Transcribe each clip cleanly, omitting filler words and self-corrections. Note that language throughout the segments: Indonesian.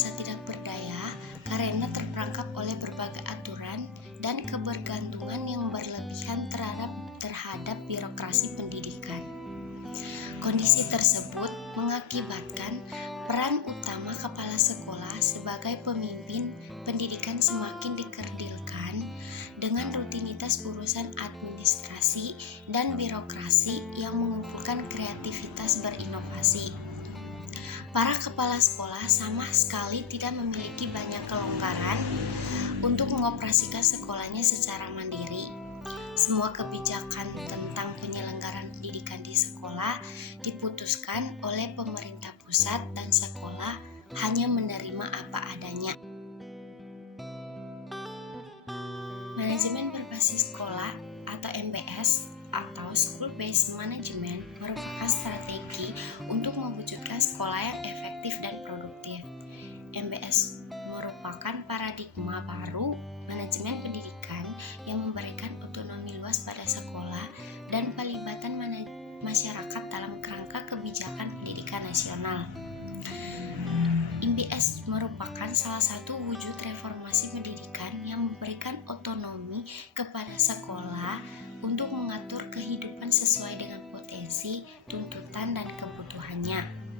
merasa tidak berdaya karena terperangkap oleh berbagai aturan dan kebergantungan yang berlebihan terhadap birokrasi pendidikan. Kondisi tersebut mengakibatkan peran utama kepala sekolah sebagai pemimpin pendidikan semakin dikerdilkan dengan rutinitas urusan administrasi dan birokrasi yang mengumpulkan kreativitas berinovasi. Para kepala sekolah sama sekali tidak memiliki banyak kelonggaran untuk mengoperasikan sekolahnya secara mandiri. Semua kebijakan tentang penyelenggaraan pendidikan di sekolah diputuskan oleh pemerintah pusat dan sekolah hanya menerima apa adanya. Manajemen berbasis sekolah atau MBS atau School Based Management merupakan strategi untuk mewujudkan sekolah yang efektif dan produktif. MBS merupakan paradigma baru manajemen pendidikan yang memberikan otonomi luas pada sekolah dan pelibatan masyarakat dalam kerangka kebijakan pendidikan nasional. MBS merupakan salah satu wujud reformasi pendidikan yang memberikan otonomi kepada sekolah untuk mengatur kehidupan sesuai dengan potensi, tuntutan, dan kebutuhannya.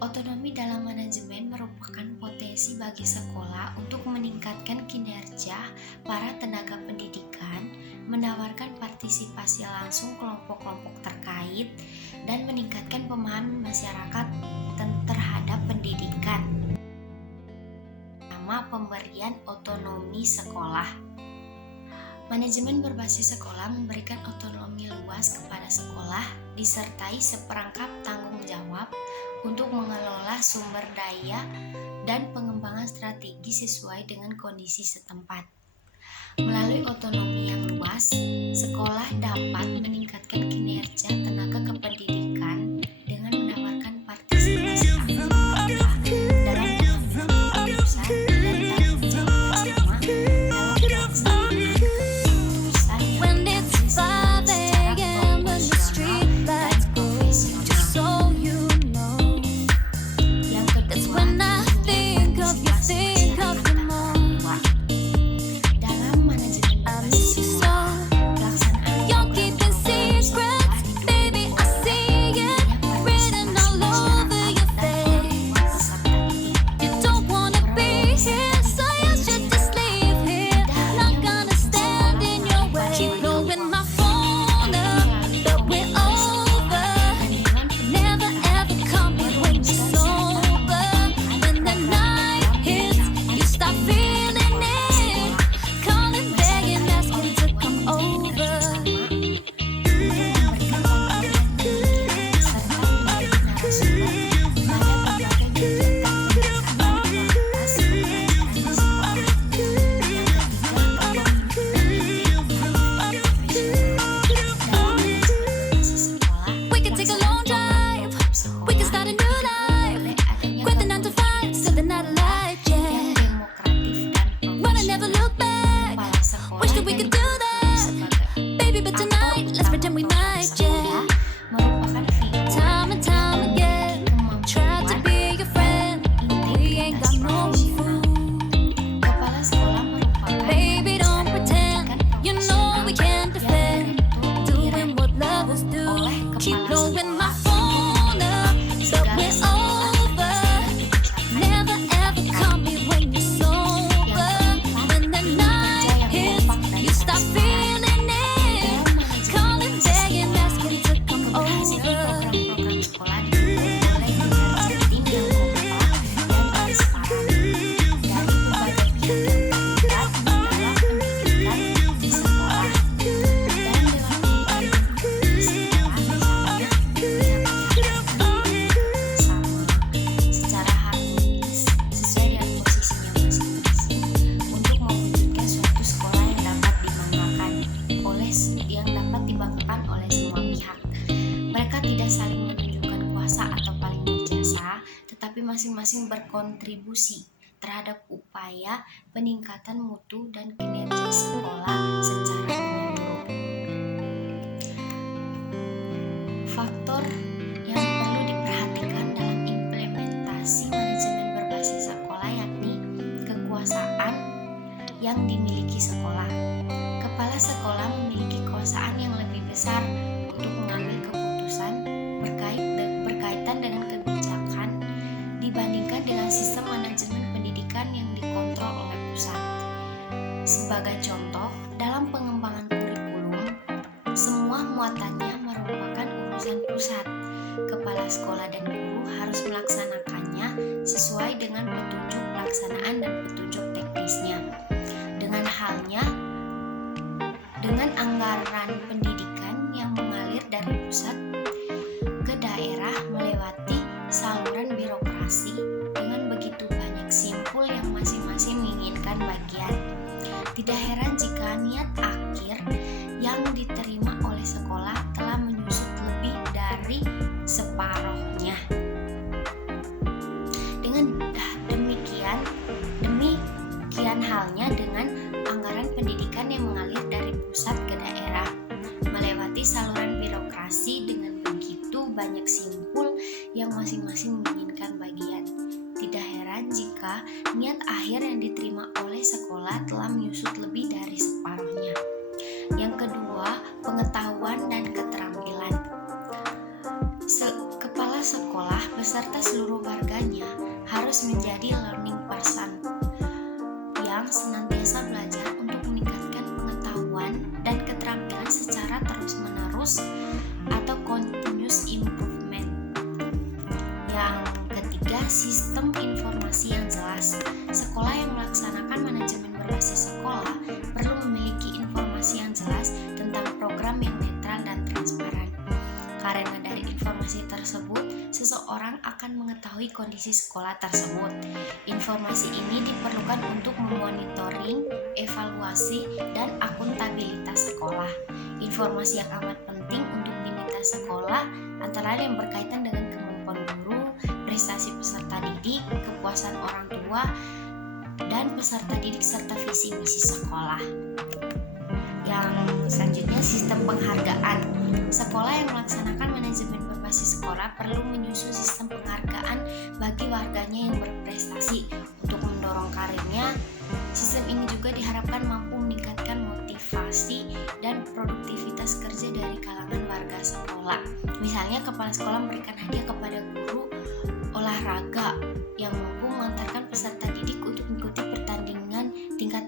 Otonomi dalam manajemen merupakan potensi bagi sekolah untuk meningkatkan kinerja para tenaga pendidikan, menawarkan partisipasi langsung kelompok-kelompok terkait, dan meningkatkan pemahaman masyarakat terhadap pendidikan. Nama pemberian otonomi sekolah. Manajemen berbasis sekolah memberikan otonomi luas kepada sekolah disertai seperangkap tanggung jawab untuk mengelola sumber daya dan pengembangan strategi sesuai dengan kondisi setempat. Melalui otonomi yang luas, sekolah dapat meningkatkan kinerja tenaga kependidikan dengan menawarkan partisipasi aktif dalam pengambilan keputusan dan tanggung jawab bersama dalam pelaksanaan keputusan yang diambil secara profesional dan profesional. Yang kedua, partisipasi masyarakat tua. Dalam manajemen berbasis sekolah, pelaksanaan program perubahan di masing-masing berkontribusi terhadap upaya peningkatan mutu dan kinerja sekolah secara menyeluruh. Faktor yang perlu diperhatikan dalam implementasi manajemen berbasis Sebagai contoh, dalam pengembangan kurikulum, semua muatannya merupakan urusan pusat. Kepala sekolah dan guru harus melaksanakannya sesuai dengan petunjuk pelaksanaan dan petunjuk teknisnya. Dengan halnya dengan anggaran pendidikan yang mengalir dari pusat ke daerah melewati saluran birokrasi dengan begitu banyak simpul yang masing-masing menginginkan bagian. Tidak heran jika niat akhir yang diterima oleh sekolah telah menyusut lebih dari separuhnya. Demikian halnya dengan anggaran pendidikan yang mengalir dari pusat ke daerah, melewati saluran birokrasi dengan begitu banyak simpul yang masing-masing menginginkan bagian. Tidak heran jika niat akhir yang diterima oleh sekolah telah menyusut lebih dari separuhnya. Yang kedua, pengetahuan dan keterampilan. Kepala sekolah beserta seluruh warganya harus menjadi learning person yang senantiasa belajar untuk meningkatkan pengetahuan dan keterampilan secara terus-menerus atau continuous improvement. Yang ketiga, sistem informasi yang jelas. Sekolah yang melaksanakan manajemen berbasis sekolah perlu memiliki informasi yang jelas tentang program yang netral dan transparan. Karena dari informasi tersebut, seseorang akan mengetahui kondisi sekolah tersebut. Informasi ini diperlukan untuk memonitoring, evaluasi, dan akuntabilitas sekolah. Informasi yang amat penting untuk diminta sekolah antara lain yang berkaitan dengan kemampuan guru, prestasi peserta didik, kepuasan orang tua, dan peserta didik serta visi misi sekolah. Yang selanjutnya, sistem penghargaan. Sekolah yang melaksanakan manajemen berbasis sekolah perlu menyusun sistem penghargaan bagi warganya yang berprestasi untuk mendorong karirnya. Sistem ini juga diharapkan mampu meningkatkan motivasi dan produktivitas kerja dari kalangan warga sekolah. Misalnya, kepala sekolah memberikan hadiah kepada guru olahraga yang mampu mengantarkan peserta didik untuk mengikuti pertandingan tingkat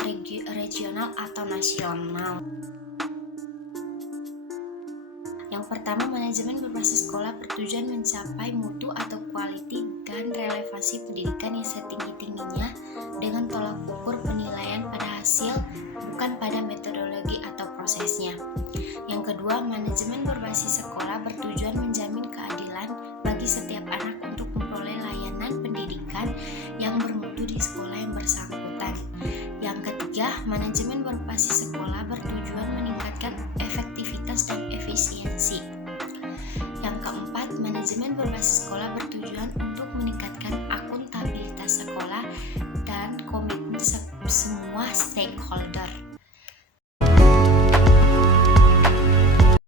regional atau nasional. Yang pertama, manajemen berbasis sekolah bertujuan mencapai mutu atau quality dan relevansi pendidikan yang setinggi-tingginya dengan tolak ukur penilaian pada hasil, bukan pada metodologi atau prosesnya. Yang kedua, manajemen berbasis sekolah bertujuan menjamin keadilan bagi setiap anak untuk memperoleh layanan pendidikan yang bermutu di sekolah yang bersangkutan. Yang ketiga, manajemen berbasis sekolah bertujuan meningkatkan efektivitas dan efisiensi. Yang keempat, manajemen berbasis sekolah bertujuan untuk meningkatkan akuntabilitas sekolah dan komitmen semua stakeholder.